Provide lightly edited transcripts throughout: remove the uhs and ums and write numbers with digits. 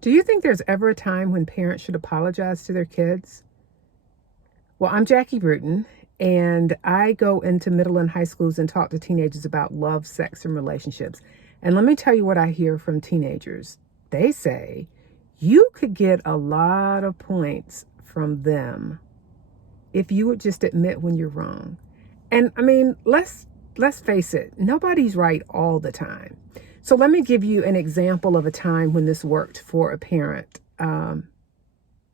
Do you think there's ever a time when parents should apologize to their kids? Well, I'm Jackie Bruton, and I go into middle and high schools and talk to teenagers about love, sex, and relationships. And let me tell you what I hear from teenagers. They say you could get a lot of points from them if you would just admit when you're wrong. And I mean, let's face it, nobody's right all the time. So let me give you an example of a time when this worked for a parent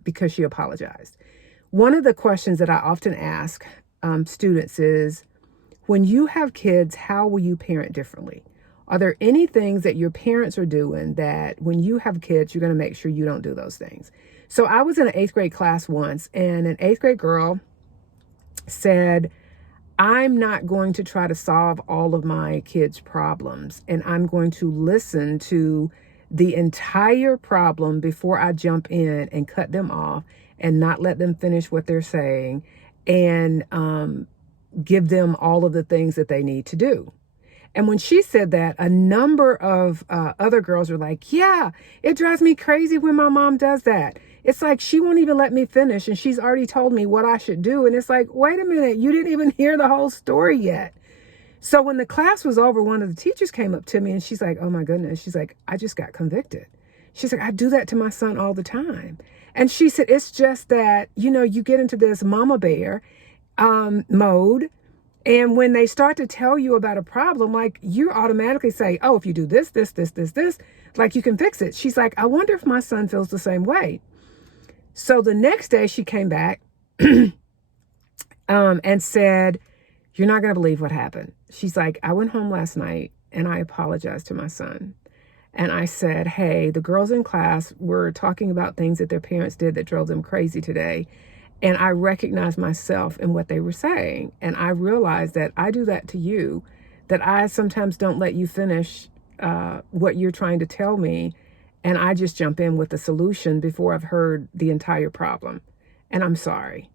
because she apologized. One of the questions that I often ask students is, when you have kids, how will you parent differently? Are there any things that your parents are doing that when you have kids, you're going to make sure you don't do those things? So I was in an 8th grade class once, and an 8th grade girl said, I'm not going to try to solve all of my kids' problems, and I'm going to listen to the entire problem before I jump in and cut them off and not let them finish what they're saying, and give them all of the things that they need to do. And when she said that, a number of other girls were like, yeah, it drives me crazy when my mom does that. It's like she won't even let me finish, and she's already told me what I should do. And it's like, wait a minute, you didn't even hear the whole story yet. So when the class was over, one of the teachers came up to me and she's like, oh my goodness. She's like, I just got convicted. She's like, I do that to my son all the time. And she said, it's just that, you get into this mama bear mode. And when they start to tell you about a problem, like, you automatically say, oh, if you do this, like, you can fix it. She's like, I wonder if my son feels the same way. So the next day she came back and said, you're not going to believe what happened. She's like, I went home last night and I apologized to my son. And I said, hey, the girls in class were talking about things that their parents did that drove them crazy today. And I recognized myself in what they were saying. And I realized that I do that to you, that I sometimes don't let you finish what you're trying to tell me. And I just jump in with the solution before I've heard the entire problem. And I'm sorry.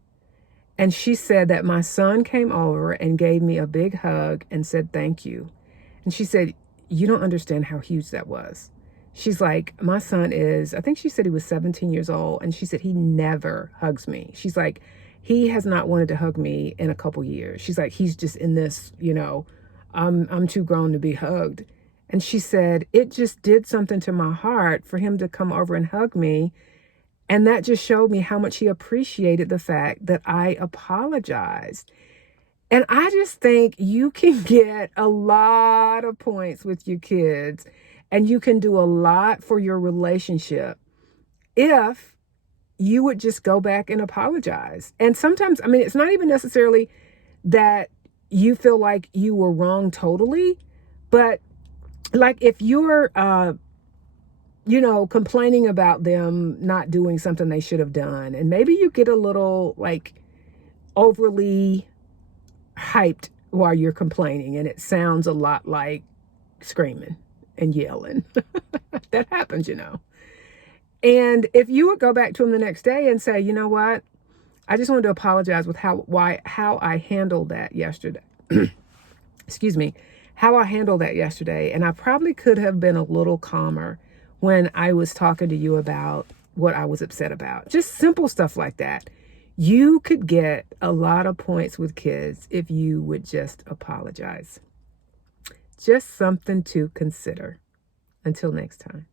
And she said that my son came over and gave me a big hug and said, thank you. And she said, you don't understand how huge that was. She's like, my son is, I think she said he was 17 years old. And she said, he never hugs me. She's like, he has not wanted to hug me in a couple years. She's like, he's just in this, I'm too grown to be hugged. And she said, it just did something to my heart for him to come over and hug me. And that just showed me how much he appreciated the fact that I apologized. And I just think you can get a lot of points with your kids, and you can do a lot for your relationship if you would just go back and apologize. And sometimes, I mean, it's not even necessarily that you feel like you were wrong totally, but like if you're, complaining about them not doing something they should have done, and maybe you get a little like overly hyped while you're complaining, and it sounds a lot like screaming and yelling. That happens. And if you would go back to him the next day and say, you know what, I just wanted to apologize with how I handled that yesterday. Excuse me, how I handled that yesterday. And I probably could have been a little calmer when I was talking to you about what I was upset about. Just simple stuff like that. You could get a lot of points with kids if you would just apologize. Just something to consider. Until next time.